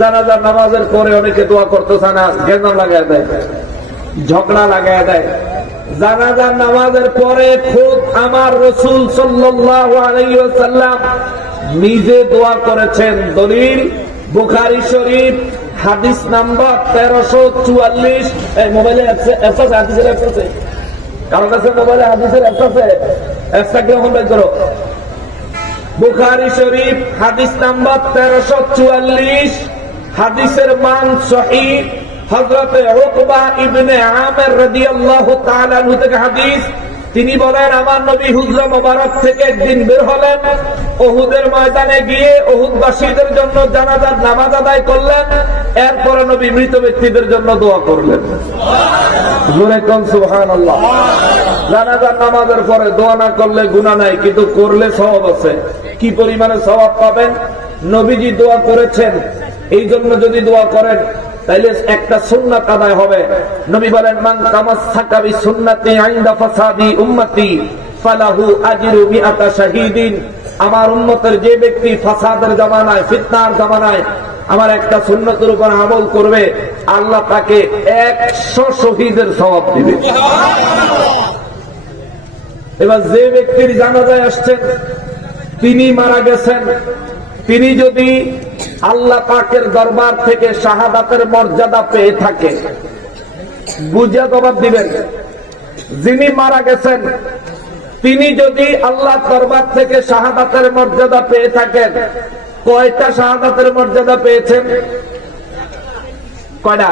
জানাজার নামাজের পরে অনেকে দোয়া করতেছে না, গেঁজাম লাগায় দেয়, ঝগড়া লাগায় দেয়। জানাজার নামাজের পরে খুদ আমার রাসূল সাল্লাল্লাহু আলাইহি ওয়াসাল্লাম নিজে দোয়া করেছেন। দলিল বুখারী শরীফ হাদিস নাম্বার 1344। এই মোবাইলে অ্যাপস আছে, হাদিসের অ্যাপস আছে, কারো কাছে মোবাইলে হাদিসের অ্যাপস আছে? অ্যাপসটা গ্রহণ করো। বুখারী শরীফ হাদিস নাম্বার 1344, হাদিসের মান সহিহ। হযরত উকবা ইবনে আমির রাদিয়াল্লাহু তাআলা আনহু থেকে হাদিস। তিনি বলেন, আমার নবী হুজরা মোবারক থেকে একদিন বের হলেন, উহুদের ময়দানে গিয়ে উহুদবাসীদের জন্য জানাজার নামাজ আদায় করলেন। এরপরে নবী মৃত ব্যক্তিদের জন্য দোয়া করলেন। জোরে কোন সুবহানাল্লাহ। জানাজার নামাজের পরে দোয়া না করলে গুনাহ নাই, কিন্তু করলে সওয়াব আছে। কি পরিমাণে সওয়াব পাবেন? নবীজি দোয়া করেছেন, এই জন্য যদি দোয়া করেন তাইলে একটা সুন্নাত আদায় হবে। নবী বলেন, মান তামাসসাকা বিসুন্নতি ইনদা ফাসাদি উম্মতি ফালাহু আজরু মিআতা শাহীদিন। আমার উম্মতের যে ব্যক্তি ফাসাদের জামানায়, ফিতনার জামানায় আমার একটা সুন্নতের উপর আমল করবে, আল্লাহ তাকে 100 শহীদের সওয়াব দিবে। এবার যে ব্যক্তির জানাজায় আসছেন, তিনি মারা গেছেন, তিনি যদি আল্লাহ পাকের দরবার থেকে শাহাদাতের মর্যাদা পেয়ে থাকে, বুঝা জবাব দিবেন। যিনি মারা গেছেন তিনি যদি আল্লাহ দরবার থেকে শাহাদাতের মর্যাদা পেয়ে থাকেন, কয়টা শাহাদাতের মর্যাদা পেয়েছেন? কয়টা?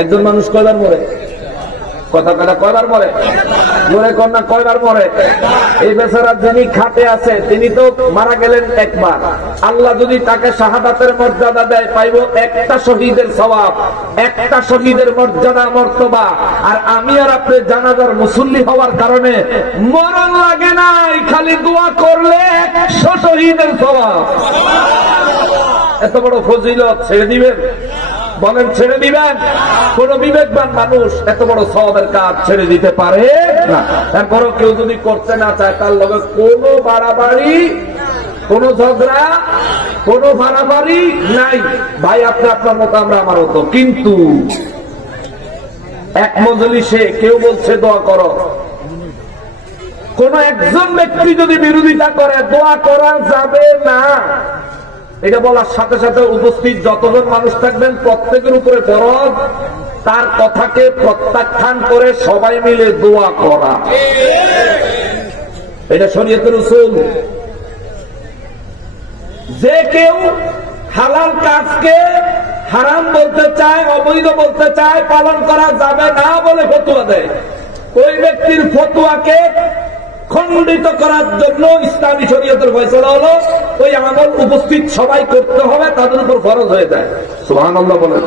একজন মানুষ কয়বার মরে? কথা কথা কয়বার মরে? মরে কন্যা কয়বার মরে? এই বেচারা যিনি খাটে আছে তিনি তো মারা গেলেন একবার। আল্লাহ যদি তাকে শাহাদাতের মর্যাদা দেয়, পাইব একটা শহীদের সওয়াব, একটা শহীদের মর্যাদা মর্তবা। আর আমি আর আপনি জানাজার মুসল্লি হওয়ার কারণে মরণ লাগে নাই, খালি দোয়া করলে 100 শহীদের সওয়াব। এত বড় ফজিলত ছেড়ে দিবেন? বলেন ছেড়ে দিবেন? কোন বিবেকবান মানুষ এত বড় সওয়াবের কাজ ছেড়ে দিতে পারে না। তারপরও কেউ যদি করতে না চায়, তার লগে কোনো বাড়াবাড়ি, কোনো ঝগড়া, কোনো বাড়াবাড়ি নাই। ভাই আপনি আপনার মতো, আমরা আমার মতো। কিন্তু এক মজলিসে কেউ বলছে দোয়া করো, কোন একজন ব্যক্তি যদি বিরোধিতা করে, দোয়া করা যাবে না, এটা বলার সাথে সাথে উপস্থিত যতজন মানুষ থাকবেন প্রত্যেকের উপরে ফরজ তার কথাকে প্রত্যাখ্যান করে সবাই মিলে দোয়া করা। এটা শরীয়তের উসুল। যে কেউ হালাল কাজকে হারাম বলতে চায়, অবৈধ বলতে চায়, পালন করা যাবে না বলে ফতোয়া দেয়, ওই ব্যক্তির ফতোয়াকে খণ্ডিত করার জন্য ইসলামী শরীয়তের ফয়সালা হলো ওই আমল উপস্থিত সবাই করতে হবে, তাদের উপর ফরজ হয়ে যায়। সুবহানাল্লাহ বলেন।